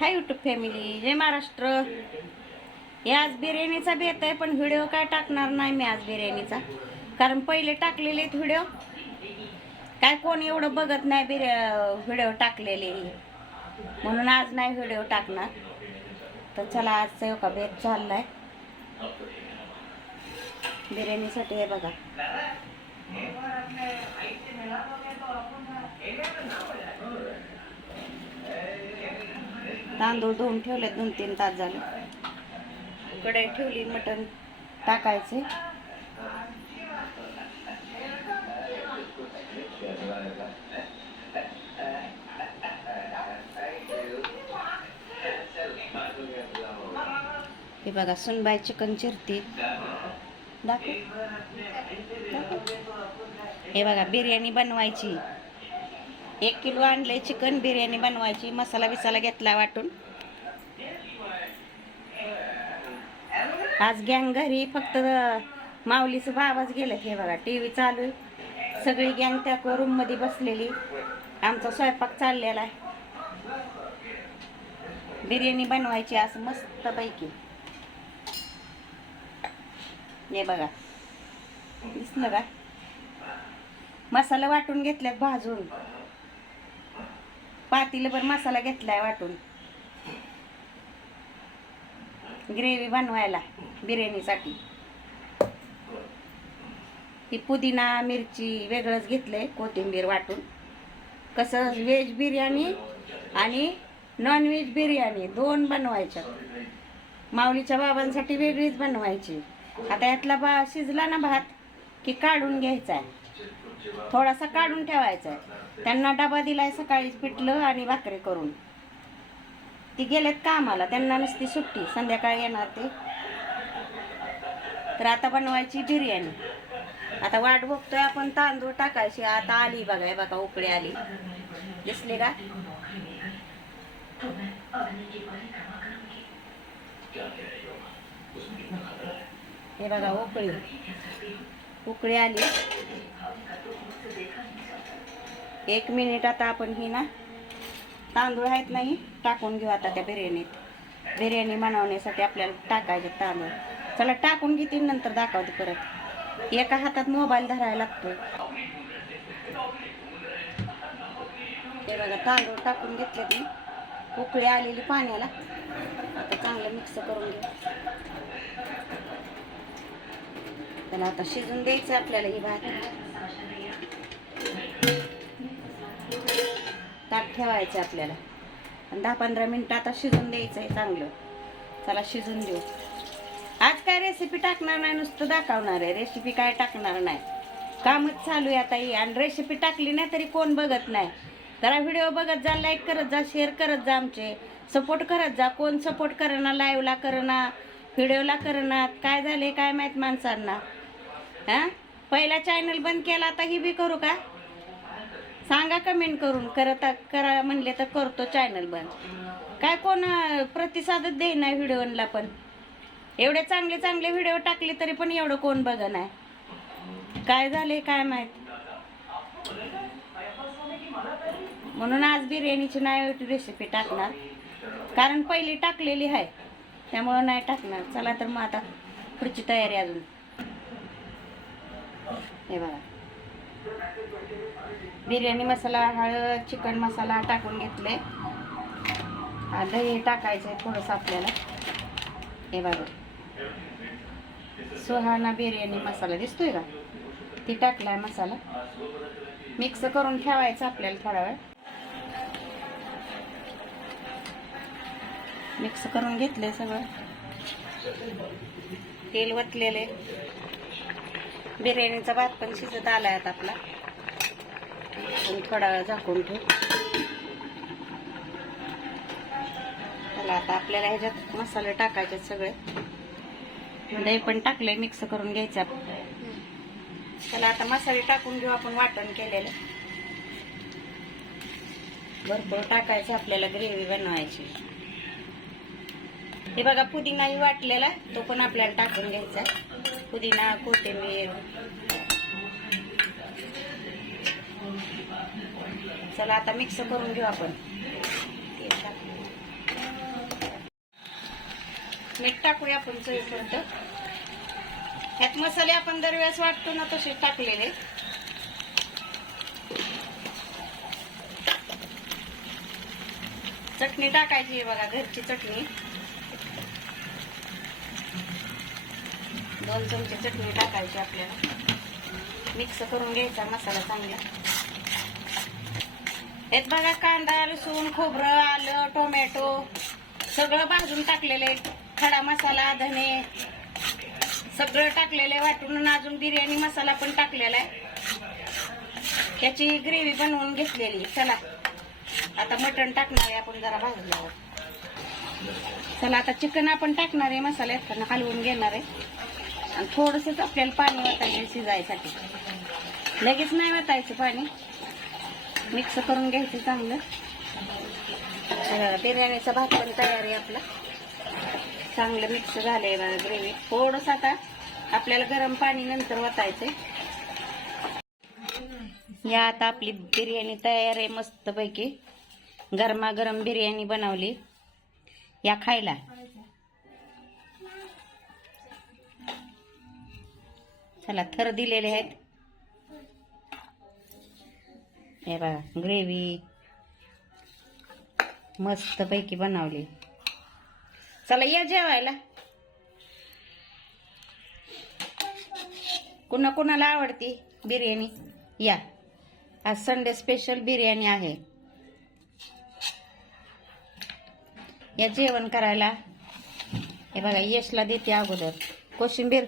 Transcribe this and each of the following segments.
हाय YouTube family जय महाराष्ट्र. हे आज बिर्याणीचा बेत आहे पण व्हिडिओ काय टाकणार नाही मी आज बिर्याणीचा. कारण पहिले टाकलेले आहेत व्हिडिओ. काय कोण एवढं बघत नाही बिर्या व्हिडिओ टाकलेले. म्हणून आज नाही व्हिडिओ टाकणार. तर चला आजचा हो का बेत चाललाय. बिर्याणीसाठी हे बघा. तांदूळ धुवून ठेवले दोन तीन तास झाले. कढई ठेवली मटण टाकायचे. हे बघा सुनबाई चिकन चिरते. दाखव. हे बघा बिर्याणी बनवायची. एक किलो आणले चिकन बिर्याणी बनवायची मसाला बिसाला घेतला वाटून. आज गँग घरी फक्त माऊलीचं बाबाच गेलं हे बघा टी व्ही चालू आहे. सगळी गँग त्या रूममध्ये बसलेली. आमचा स्वयंपाक चाललेला आहे. बिर्याणी बनवायची आज मस्त पैकी हे बघा दिसलं का? मसाला वाटून घेतल्यात भाजून. पातीलभर मसाला घेतलाय वाटून. ग्रेव्ही बनवायला बिर्याणीसाठी. ही पुदिना मिरची वेगळंच घेतलंय कोथिंबीर वाटून. कसं व्हेज बिर्याणी आणि नॉनव्हेज बिर्याणी दोन बनवायच्या माऊलीच्या बाबांसाठी वेगळीच बनवायची. आता यातला बा शिजला ना भात की काढून घ्यायचा आहे थोडासा काढून ठेवायचा आहे त्यांना डबा दिलाय सकाळीच पिठलं आणि भाकरी करून. ती गेलेत कामाला त्यांना नसती सुट्टी संध्याकाळी येणार ते. तर आता बनवायची बिर्याणी. आता वाट बघतोय आपण तांदूळ टाकायची आता आली बघा हे बघा उकळी आली. दिसली का? हे बघा उकळी. उकळी आली. एक मिनिट आता आपण ही ना तांदूळ आहेत नाही टाकून घेऊ आता त्या बिर्याणीत. बिर्याणी बनवण्यासाठी आपल्याला टाकायचे तांदूळ. चला टाकून घेते नंतर दाखवते परत. एका हातात मोबाईल धरायला लागतो ते बघा तांदूळ टाकून घेतले मी. उकळी आलेली पाण्याला. आता चांगलं मिक्स करून घेऊ. त्याला आता शिजून द्यायचं आपल्याला ही भात. ताट ठेवायचं आपल्याला. आणि दहा पंधरा मिनटं आता शिजून द्यायचं आहे चांगलं. चला शिजून देऊ. आज काय रेसिपी टाकणार नाही नुसतं दाखवणार आहे. रेसिपी काय टाकणार नाही. कामच चालू आहे आता ही. आणि रेसिपी टाकली नाही तरी कोण बघत नाही. जरा व्हिडिओ बघत जा लाईक करत जा शेअर करत जा आमचे. सपोर्ट करत जा. कोण सपोर्ट करणार लाईव्हला करणार व्हिडिओला करणार काय झाले काय माहीत माणसांना. हां? पहिला चॅनल बंद केला आता ही बी करू का? सांगा कमेंट करून. करत करा म्हणले तर करतो चॅनल बंद. काय कोण अं, प्रतिसादच देईना व्हिडिओला पण. एवढे चांगले चांगले व्हिडिओ टाकले तरी पण एवढं कोण बघ नाही. काय झाले काय माहीत. म्हणून आज बिर्याणीची नाही रेसिपी टाकणार. कारण पहिली टाकलेली आहे. त्यामुळं नाही टाकणार. चला तर मग आता पुढची तयारी अजून. हे बघा. बिर्याणी मसाला हळद चिकन मसाला टाकून घेतले. हा दही टाकायचं आहे थोडंसं आपल्याला. हे बघा. सुहाना बिर्याणी मसाला दिसतोय का? ती टाकलाय मसाला. मिक्स करून ठेवायचं आपल्याला थोडा वेळ. मिक्स करून घेतले सगळं. तेल वतलेले बिर्याणीचा भात पण शिजत आला आता आपला. आणि थोडा झाकून ठेव. त्याला आता आपल्याला ह्याच्यात मसाले टाकायचे सगळे. दही पण टाकले मिक्स करून घ्यायचं आपण. त्याला आता मसाले टाकून घेऊ आपण वाटण केलेलं. भरपूर टाकायचं आपल्याला ग्रेव्ही बनवायची. हे बघा पुदिनाही वाटलेला तो पण आपल्याला टाकून घ्यायचा पुदिना कोथिंबीर चला आता मिक्स करून घेऊ आपण. मीठ टाकूया आपण चवीपर्यंत ह्यात मसाले आपण दरवेळेस वाटतो ना तसे टाकलेले. चटणी टाकायची आहे बघा घरची चटणी. दोन चमचे चटणी टाकायची आपल्याला. मिक्स करून घ्यायचा मसाला चांगला. यात बघा कांदा लसूण खोबरं आलं टोमॅटो सगळं भाजून टाकलेलं आहे. खडा मसाला धने सगळं टाकलेलं आहे. वाटून अजून बिर्याणी मसाला पण टाकलेला आहे. त्याची ग्रेव्ही बनवून घेतलेली चला आता मटण टाकणार आहे आपण जरा भाजल्यावर. चला आता चिकन आपण टाकणार आहे मसाल्यात हलवून घेणार आहे. आणि थोडंसंच आपल्याला पाणी वाटायचं शिजायसाठी. लगेच नाही वाटायचं पाणी. मिक्स करून घ्यायचं चांगलं. बिर्याणीचा भात पण तयार आहे आपला. चांगलं मिक्स झालंय बघा ग्रेव्ही थोडस आता आपल्याला गरम पाणी नंतर वतायचंय. या आता आपली बिर्याणी तयार आहे मस्तपैकी. गरमागरम बिर्याणी बनवली. या खायला. चला थर दिलेले आहेत. हे बघा ग्रेव्ही मस्तपैकी बनवली. चला या जेवायला. कुणा कुणाला आवडती बिर्याणी? या. आज संडे स्पेशल बिर्याणी आहे. या जेवण करायला. हे बघा यशला देते अगोदर. कोशिंबीर.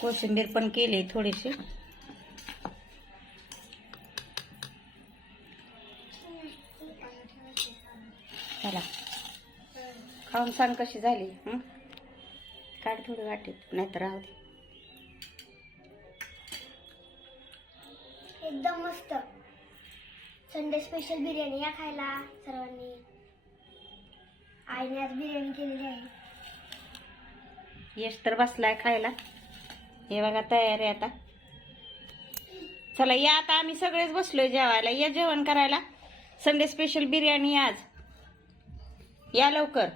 कोशिंबीर पण केली थोडीशी. खाऊन सांग कशी झाली? काढ थोडी वाटीत नाहीतर राहू दे. एकदम मस्त. संडे स्पेशल बिर्याणी या खायला सर्वांनी. आईने आज बिर्याणी केलेली आहे. यश तर बसलाय खायला. हे बघा तयार आहे आता. चला या आता आम्ही सगळेच बसलोय जेवायला. या जेवण करायला. संडे स्पेशल बिर्याणी आज. या लवकर.